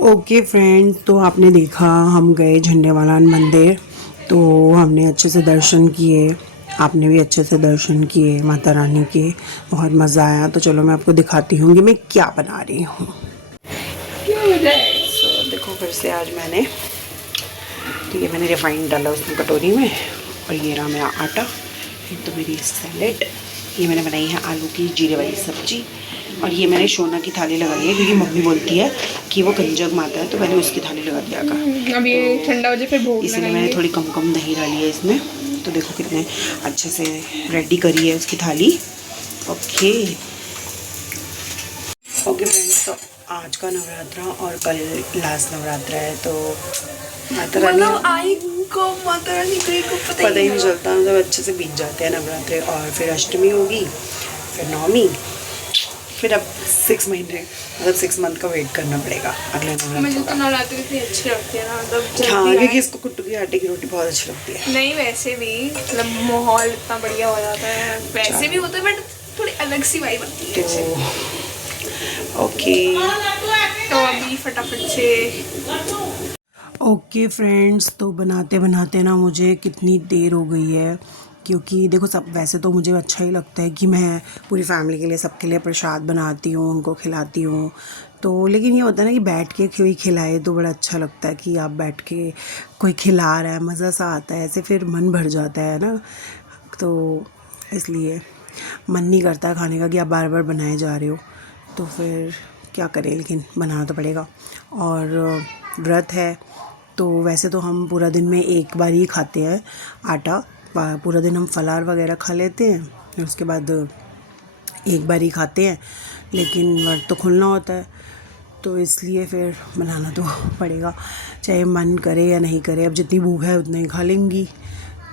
Okay friends, तो आपने देखा हम गए झंडेवालान मंदिर। तो हमने अच्छे से दर्शन किए, आपने भी अच्छे से दर्शन किए माता रानी के। बहुत मज़ा आया। तो चलो मैं आपको दिखाती हूँ कि मैं क्या बना रही हूँ। देखो फिर से आज मैंने रिफाइंड डाला उसमें कटोरी में, और ये रहा मेरा आटा। एक तो मेरी सैलेड, ये मैंने बनाई है आलू की जीरे वाली सब्जी, और ये मैंने सोना की थाली लगाई है क्योंकि मम्मी बोलती है कि वो कंजक माता है, तो मैंने उसकी थाली लगा दिया का। अब ये ठंडा हो जाए फिर भोग इसलिए मैंने थोड़ी कम कम दही डाली है इसमें। तो देखो कितने अच्छे से रेडी करी है उसकी थाली। ओके ओके फ्रेंड्स, तो आज का नवरात्रा और कल लास्ट नवरात्रा है। तो माता रानी को पता ही नहीं चलता, मतलब अच्छे से बीत जाते हैं नवरात्रे। और फिर अष्टमी होगी, फिर नवमी, फिर अब 6 महीने मतलब 6 मंथ का वेट करना पड़ेगा अगले नवरात्रि का। नवरात्रि इतनी अच्छी लगती है ना, मतलब हाँ, क्योंकि इसको कुट्टू की आटे की रोटी बहुत अच्छी लगती है। नहीं वैसे भी मतलब माहौल इतना बढ़िया हो जाता है, वैसे भी होता है बट थोड़ी अलग सी वाइब आती है। तो ओके, तो अभी फटाफट से ओके फ्रेंड्स, तो बनाते बनाते ना मुझे कितनी देर हो गई है। क्योंकि देखो, सब वैसे तो मुझे अच्छा ही लगता है कि मैं पूरी फैमिली के लिए, सबके लिए प्रसाद बनाती हूँ, उनको खिलाती हूँ। तो लेकिन ये होता है ना कि बैठ के कोई खिलाए तो बड़ा अच्छा लगता है कि आप बैठ के कोई खिला रहा है, मज़ा सा आता है, ऐसे फिर मन भर जाता है ना। तो इसलिए मन नहीं करता खाने का कि आप बार बार बनाए जा रहे हो। तो फिर क्या करें, लेकिन बनाना तो पड़ेगा। और व्रत है, तो वैसे तो हम पूरा दिन में एक बार ही खाते हैं आटा। पूरा दिन हम फलार वगैरह खा लेते हैं, फिर उसके बाद एक बार ही खाते हैं। लेकिन व्रत तो खुलना होता है, तो इसलिए फिर बनाना तो पड़ेगा, चाहे मन करे या नहीं करे। अब जितनी भूख है उतना ही खा लेंगी।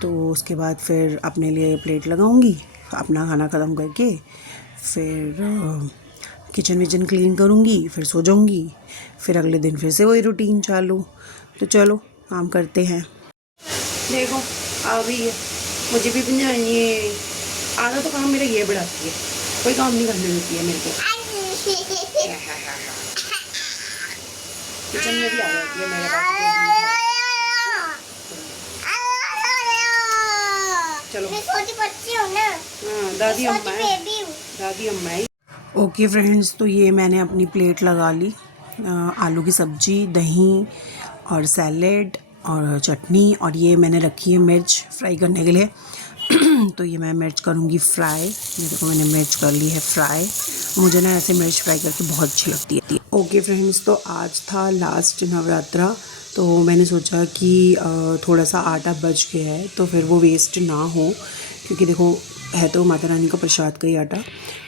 तो उसके बाद फिर अपने लिए प्लेट लगाऊंगी, अपना खाना ख़त्म करके फिर किचन विचन क्लीन करूँगी, फिर सो जाऊँगी। फिर अगले दिन फिर से वही रूटीन चालू। तो चलो काम करते हैं। देखो आ गई है, मुझे भी ये आधा तो काम मेरा ये बढ़ाती है, कोई काम नहीं करने देती है मेरे को। किचन में भी आ जाती है मेरे पास। चलो छोटी बच्ची हो ना। हाँ, दादी अम्मा है, दादी अम्मा है। ओके फ्रेंड्स, तो ये मैंने अपनी प्लेट लगा ली। आलू की सब्ज़ी, दही और सैलेड और चटनी, और ये मैंने रखी है मिर्च फ्राई करने के लिए। तो ये मैं मिर्च करूँगी फ्राई। ये देखो मैंने मिर्च कर ली है फ्राई। मुझे ना ऐसे मिर्च फ्राई करके बहुत अच्छी लगती है। ओके फ्रेंड्स, तो आज था लास्ट नवरात्रा। तो मैंने सोचा कि थोड़ा सा आटा बच गया है तो फिर वो वेस्ट ना हो, क्योंकि देखो है तो माता रानी का प्रसाद का ही आटा,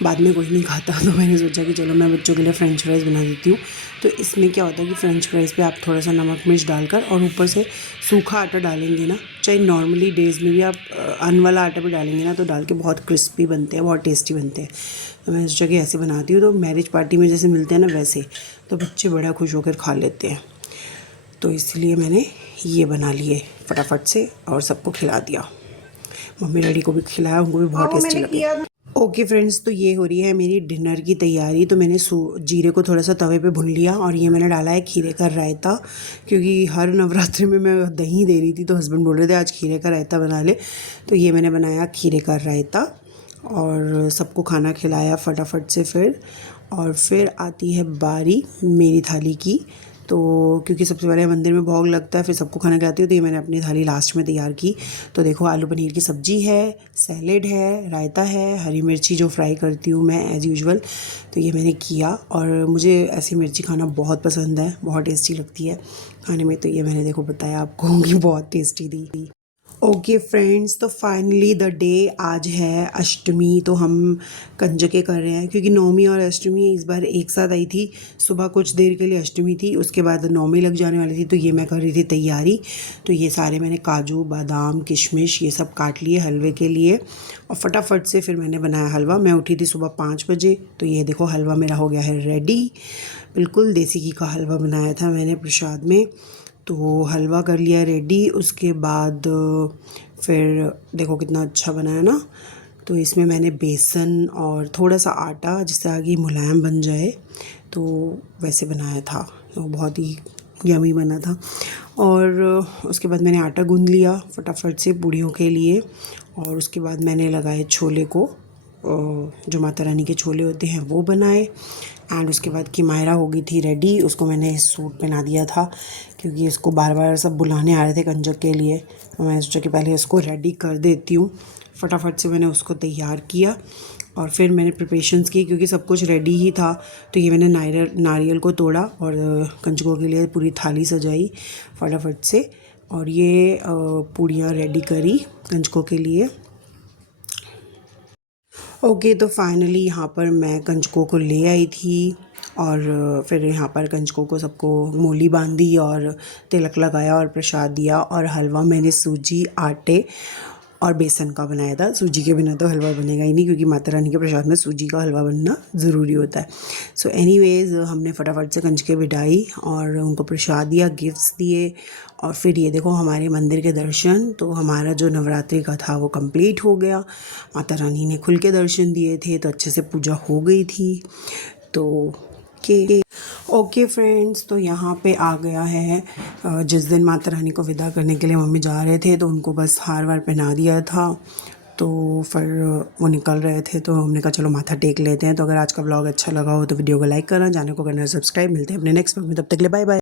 बाद में कोई नहीं खाता। तो मैंने सोचा कि चलो मैं बच्चों के लिए फ़्रेंच फ्राइज़ बना देती हूँ। तो इसमें क्या होता है कि फ़्रेंच फ्राइज़ पे आप थोड़ा सा नमक मिर्च डालकर और ऊपर से सूखा आटा डालेंगे ना, चाहे नॉर्मली डेज़ में भी आप अन वाला आटा भी डालेंगे ना, तो डाल के बहुत क्रिस्पी बनते हैं, बहुत टेस्टी बनते हैं। तो मैंने सोचा कि ऐसे बनाती हूँ, तो मैरिज पार्टी में जैसे मिलते हैं ना वैसे, तो बच्चे बड़ा खुश होकर खा लेते हैं। तो इसलिए मैंने ये बना लिए फटाफट से और सबको खिला दिया। मम्मी डैडी को भी खिलाया, उनको भी बहुत टेस्टी लगा। ओके फ्रेंड्स, तो ये हो रही है मेरी डिनर की तैयारी। तो मैंने जीरे को थोड़ा सा तवे पे भून लिया, और ये मैंने डाला है खीरे का रायता। क्योंकि हर नवरात्रि में मैं दही दे रही थी, तो हस्बैंड बोल रहे थे आज खीरे का रायता बना ले। तो ये मैंने बनाया खीरे का रायता, और सबको खाना खिलाया फटाफट से। फिर आती है बारी मेरी थाली की। तो क्योंकि सबसे पहले मंदिर में भोग लगता है, फिर सबको खाना खिलाती हूँ, तो ये मैंने अपनी थाली लास्ट में तैयार की। तो देखो आलू पनीर की सब्ज़ी है, सैलेड है, रायता है, हरी मिर्ची जो फ्राई करती हूँ मैं एज़ यूजुअल। तो ये मैंने किया, और मुझे ऐसी मिर्ची खाना बहुत पसंद है, बहुत टेस्टी लगती है खाने में। तो ये मैंने देखो बताया आपको कि बहुत टेस्टी थी। ओके फ्रेंड्स, तो फाइनली द डे आज है अष्टमी। तो हम कंजके कर रहे हैं, क्योंकि नौमी और अष्टमी इस बार एक साथ आई थी। सुबह कुछ देर के लिए अष्टमी थी, उसके बाद नौमी लग जाने वाली थी, तो ये मैं कर रही थी तैयारी। तो ये सारे मैंने काजू बादाम किशमिश ये सब काट लिए हलवे के लिए, और फटाफट से फिर मैंने बनाया हलवा। मैं उठी थी सुबह 5 बजे। तो ये देखो हलवा मेरा हो गया है रेडी। बिल्कुल देसी घी का हलवा बनाया था मैंने प्रसाद में। तो हलवा कर लिया रेडी। उसके बाद फिर देखो कितना अच्छा बना है ना। तो इसमें मैंने बेसन और थोड़ा सा आटा, जिससे आगे मुलायम बन जाए, तो वैसे बनाया था। वो बहुत ही यमी बना था। और उसके बाद मैंने आटा गूँध लिया फटाफट से पूड़ियों के लिए, और उसके बाद मैंने लगाए छोले को, जो माता रानी के छोले होते हैं वो बनाए। एंड उसके बाद की मायरा हो गई थी रेडी, उसको मैंने सूट पहना दिया था क्योंकि इसको बार बार सब बुलाने आ रहे थे कंजक के लिए, तो मैंने सोचा कि पहले इसको रेडी कर देती हूँ। फटाफट से मैंने उसको तैयार किया और फिर मैंने प्रिपरेशंस की क्योंकि सब कुछ रेडी ही था। तो ये मैंने नारियल को तोड़ा और कंजकों के लिए पूरी थाली सजाई फटाफट से, और ये पूड़ियाँ रेडी करी कंजकों के लिए। ओके, तो फाइनली यहाँ पर मैं कंजकों को ले आई थी और फिर यहाँ पर कंजकों को सबको मोली बांधी और तिलक लगाया और प्रसाद दिया। और हलवा मैंने सूजी, आटे और बेसन का बनाया था। सूजी के बिना तो हलवा बनेगा ही नहीं क्योंकि माता रानी के प्रसाद में सूजी का हलवा बनना ज़रूरी होता है। सो एनीवेज़ हमने फटाफट से कंजकें बिठाई और उनको प्रसाद दिया, गिफ्ट्स दिए, और फिर ये देखो हमारे मंदिर के दर्शन। तो हमारा जो नवरात्रि का था वो कंप्लीट हो गया। माता रानी ने खुल के दर्शन दिए थे तो अच्छे से पूजा हो गई थी। तो ओके फ्रेंड्स, तो यहाँ पे आ गया है जिस दिन माता रानी को विदा करने के लिए मम्मी जा रहे थे तो उनको बस हार वार पहना दिया था। तो फिर वो निकल रहे थे तो हमने कहा चलो माथा टेक लेते हैं। तो अगर आज का ब्लॉग अच्छा लगा हो तो वीडियो को लाइक करना, जाने को करना सब्सक्राइब। मिलते हैं अपने नेक्स्ट ब्लॉग में, तब तक के लिए बाय बाय।